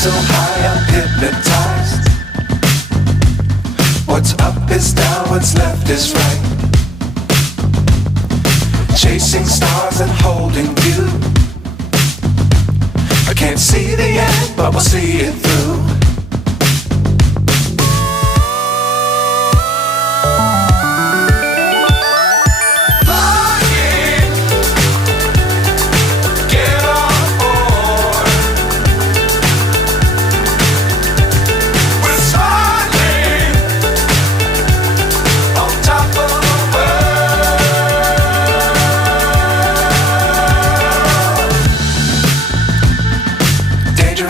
so high I'm hypnotized. What's up is down, what's left is right. Chasing stars and holding you. I can't see the end, but we'll see it through.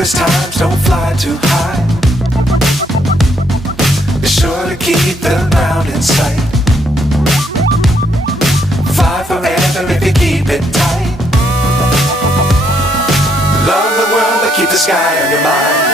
Times don't fly too high. Be sure to keep the ground in sight. Fly forever if you keep it tight. Love the world but keep the sky on your mind.